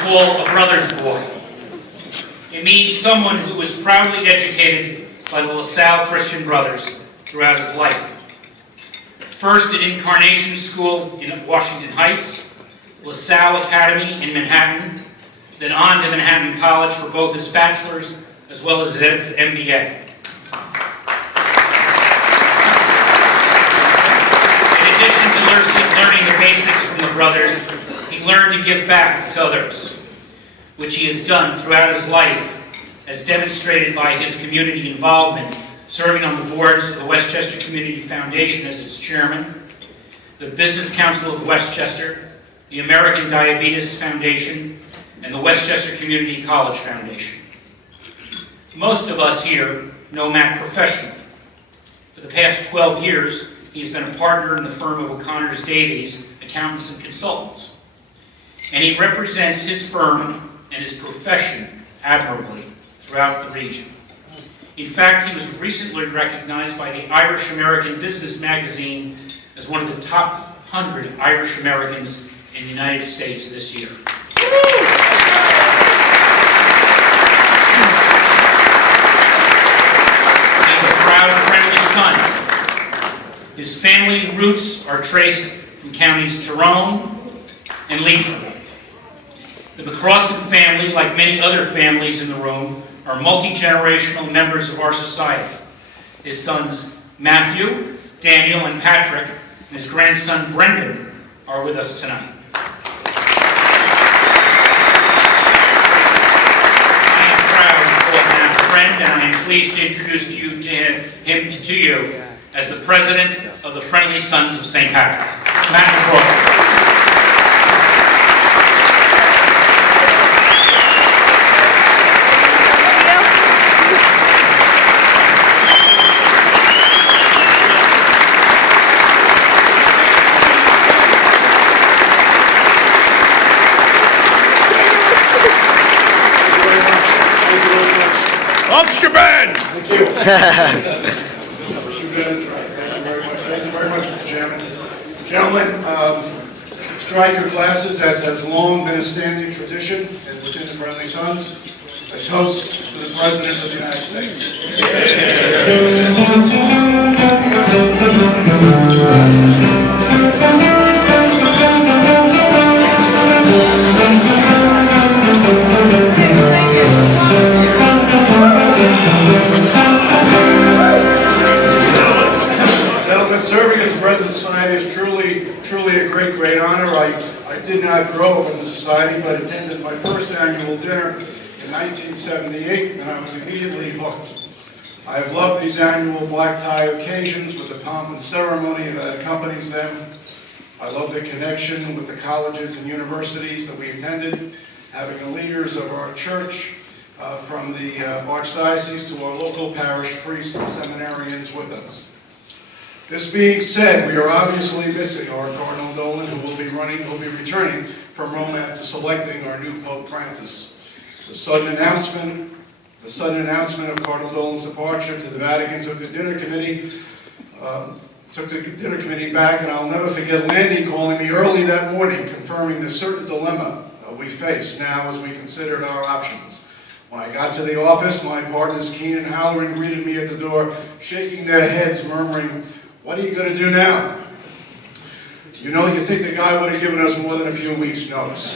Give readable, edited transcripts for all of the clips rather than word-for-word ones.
call a brother's boy. It means someone who was proudly educated by the LaSalle Christian Brothers throughout his life. First at Incarnation School in Washington Heights, LaSalle Academy in Manhattan, then on to Manhattan College for both his bachelor's as well as his MBA. In addition to learning the basics from the brothers, he learned to give back to others, which he has done throughout his life, as demonstrated by his community involvement, serving on the boards of the Westchester Community Foundation as its chairman, the Business Council of Westchester, the American Diabetes Foundation, and the Westchester Community College Foundation. Most of us here know Matt professionally. For the past 12 years, he's been a partner in the firm of O'Connors Davies, Accountants and Consultants. And he represents his firm and his profession admirably throughout the region. In fact, he was recently recognized by the Irish American Business Magazine as one of the top 100 Irish Americans in the United States this year. He's a proud, friendly son. His family roots are traced from counties Tyrone and Leitrim. The McCrosson family, like many other families in the room, are multi-generational members of our society. His sons Matthew, Daniel, and Patrick, and his grandson Brendan are with us tonight. I am proud to call Matt a friend, and I am pleased to introduce him to you as the president of the Friendly Sons of St. Patrick, Matt McCrosson. Thank you. Thank you very much, Mr. Chairman. Gentlemen, striker classes, as has long been a standing tradition and within the Friendly Sons, a toast to the President of the United States. Serving as the President of Society is truly a great honor. I did not grow up in the Society, but attended my first annual dinner in 1978, and I was immediately hooked. I have loved these annual black tie occasions with the pomp and ceremony that accompanies them. I love the connection with the colleges and universities that we attended, having the leaders of our church from the Archdiocese to our local parish priests and seminarians with us. This being said, we are obviously missing our Cardinal Dolan, who will be returning from Rome after selecting our new Pope Francis. The sudden announcement of Cardinal Dolan's departure to the Vatican took the dinner committee back, and I'll never forget Landy calling me early that morning, confirming the certain dilemma we face now as we considered our options. When I got to the office, my partners Keen and Halloran greeted me at the door, shaking their heads, murmuring, "What are you going to do now?" You know, you think the guy would have given us more than a few weeks' notice.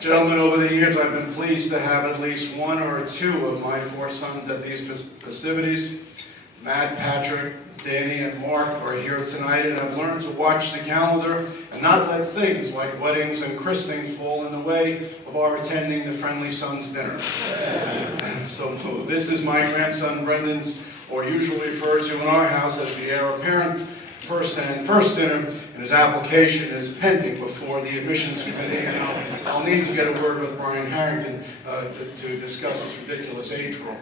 Gentlemen, over the years I've been pleased to have at least one or two of my four sons at these festivities. Matt, Patrick, Danny, and Mark are here tonight, and I've learned to watch the calendar and not let things like weddings and christenings fall in the way of our attending the Friendly Sons dinner. So this is my grandson Brendan's, or usually referred to in our house as the heir apparent, first dinner, and his application is pending before the admissions committee, and I'll need to get a word with Brian Harrington to discuss his ridiculous age rule.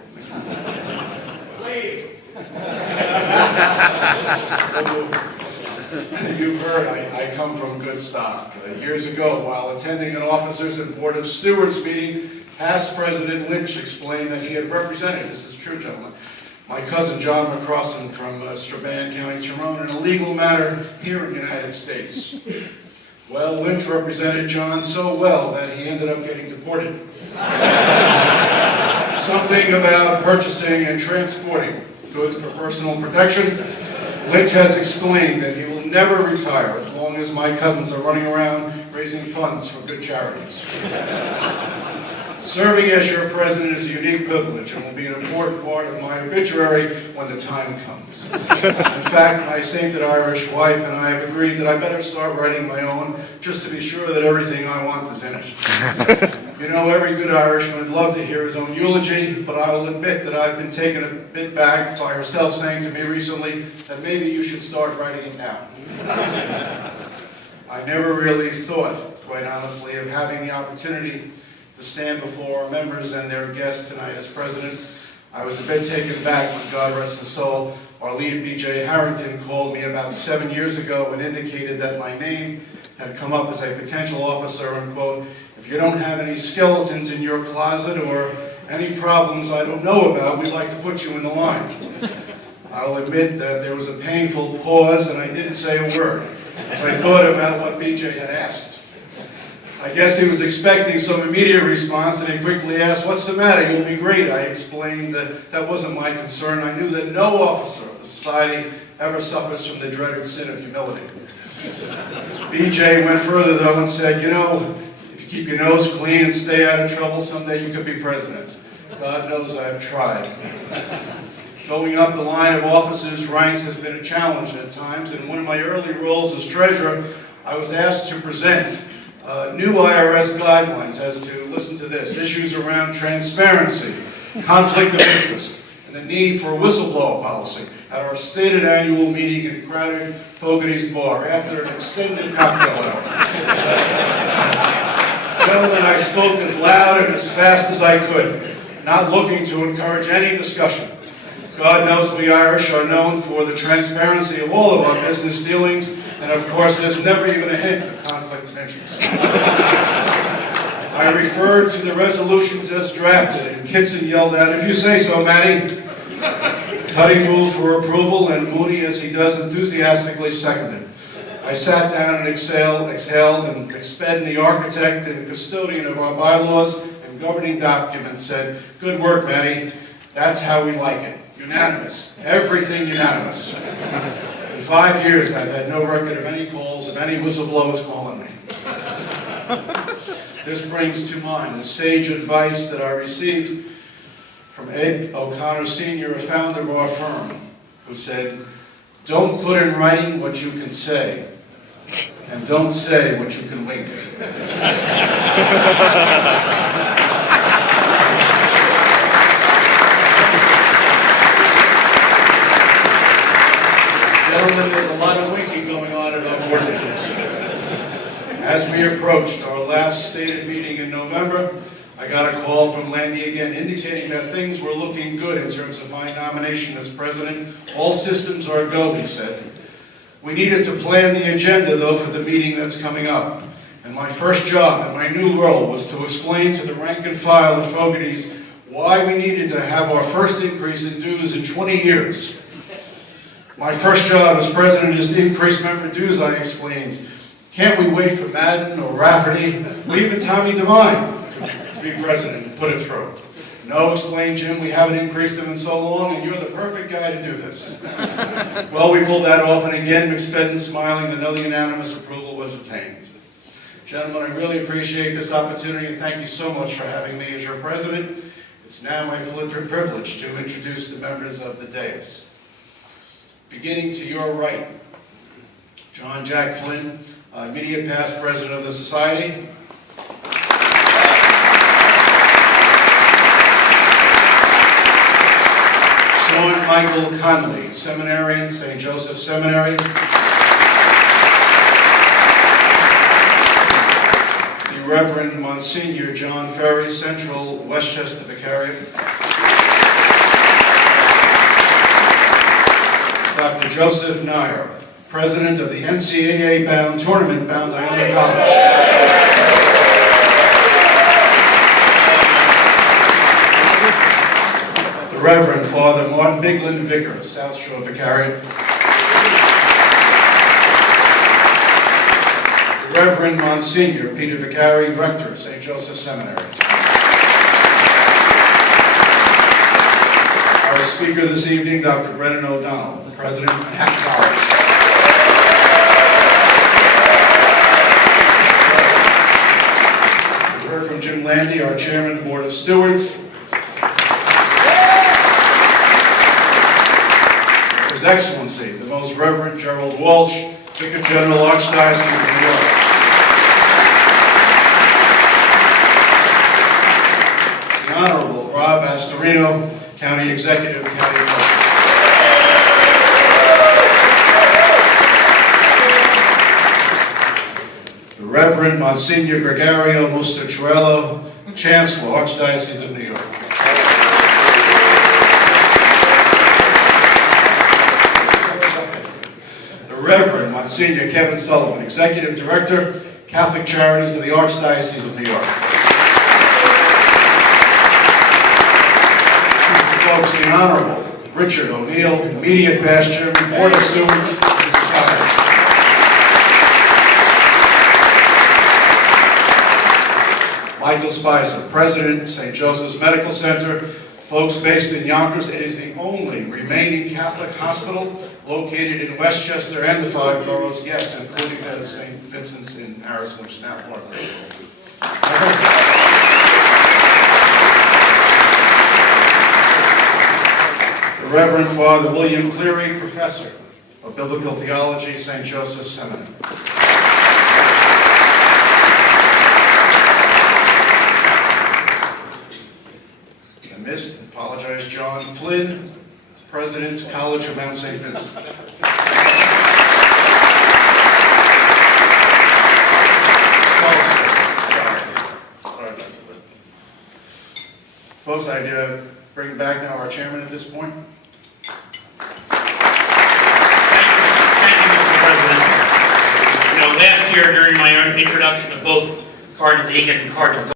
You've heard I come from good stock. Years ago, while attending an officers and board of stewards meeting, past President Lynch explained that he had represented, this is true, gentlemen, my cousin John McCrosson from Strabane County, Tyrone, in a legal matter here in the United States. Well, Lynch represented John so well that he ended up getting deported. Something about purchasing and transporting goods for personal protection. Lynch has explained that he will never retire as long as my cousins are running around raising funds for good charities. Serving as your president is a unique privilege and will be an important part of my obituary when the time comes. In fact, my sainted Irish wife and I have agreed that I better start writing my own just to be sure that everything I want is in it. You know, every good Irishman would love to hear his own eulogy, but I will admit that I've been taken a bit back by herself saying to me recently that maybe you should start writing it now. I never really thought, quite honestly, of having the opportunity to stand before our members and their guests tonight as president. I was a bit taken back when, God rest his soul, our leader B.J. Harrington called me about 7 years ago and indicated that my name had come up as a potential officer and, quote, if you don't have any skeletons in your closet or any problems I don't know about, we'd like to put you in the line. I'll admit that there was a painful pause and I didn't say a word as I thought about what B.J. had asked. I guess he was expecting some immediate response and he quickly asked, what's the matter? You'll be great. I explained that that wasn't my concern. I knew that no officer of the society ever suffers from the dreaded sin of humility. B.J. went further though and said, you know, if you keep your nose clean and stay out of trouble, someday you could be president. God knows I've tried. Going up the line of officers' ranks has been a challenge at times. In one of my early roles as treasurer, I was asked to present new IRS guidelines as to, listen to this, issues around transparency, conflict of interest, and the need for a whistleblower policy at our stated annual meeting in crowded Fogarty's Bar after an extended cocktail hour. Gentlemen, I spoke as loud and as fast as I could, not looking to encourage any discussion. God knows we Irish are known for the transparency of all of our business dealings, and of course there's never even a hint of conflict of interest. I referred to the resolutions as drafted, and Kitson yelled out, if you say so, Matty. Cuddy moved for approval, and Mooney, as he does, enthusiastically seconded. I sat down and exhaled, and exped the architect and custodian of our bylaws and governing documents said, good work, Matty. That's how we like it. Unanimous. Everything unanimous. In 5 years, I've had no record of any calls of any whistleblowers calling me. This brings to mind the sage advice that I received from Ed O'Connor Sr., a founder of our firm, who said, don't put in writing what you can say, and don't say what you can wink. Gentlemen, there's a lot of winking going on at our board meetings. As we approached our last stated meeting in November, I got a call from Landy again indicating that things were looking good in terms of my nomination as president. All systems are go, he said. We needed to plan the agenda, though, for the meeting that's coming up. And my first job in my new role was to explain to the rank and file of Fogarty's why we needed to have our first increase in dues in 20 years. My first job as president is to increase member dues, I explained. Can't we wait for Madden or Rafferty or even Tommy Devine to be president and put it through? No, explained Jim, we haven't increased them in so long, and you're the perfect guy to do this. Well, we pulled that off, and again, McSpedden smiling, another unanimous approval was attained. Gentlemen, I really appreciate this opportunity, and thank you so much for having me as your president. It's now my privilege to introduce the members of the dais. Beginning to your right, John Jack Flynn, immediate past president of the society. Sean Michael Conley, seminarian, St. Joseph Seminary. The Reverend Monsignor John Ferry, Central Westchester Vicariate. Dr. Joseph Nair, president of the NCAA-bound, tournament-bound Iona College. The Reverend Father Martin Bigland, Vicar, South Shore Vicariate. The Reverend Monsignor Peter Vicari, Rector, St. Joseph Seminary. Our speaker this evening, Dr. Brennan O'Donnell, President of Manhattan College. We heard from Jim Landy, our Chairman of the Board of Stewards. His Excellency, the Most Reverend Gerald Walsh, Vicar General, Archdiocese of New York. The Honorable Rob Astorino, County Executive, County of Washington. The Reverend Monsignor Gregorio Mustarchuelo, Chancellor, Archdiocese of New York. The Reverend Monsignor Kevin Sullivan, Executive Director, Catholic Charities of the Archdiocese of New York. Folks, the Honorable Richard O'Neill, immediate past Chairman, Board of Stewards of the Society. Michael Spicer, President, St. Joseph's Medical Center. Folks based in Yonkers, it is the only remaining Catholic hospital located in Westchester and the 5 boroughs, yes, including that of St. Vincent's in Harrison, which is now part of it. The Reverend Father William Cleary, Professor of Biblical Theology, St. Joseph's Seminary. I missed, apologize, John Flynn, President, College of Mount St. Vincent. Folks, I'd bring back now our chairman at this point. Thank you, Mr. President. You know, last year during my introduction of both Cardinal Egan and Cardinal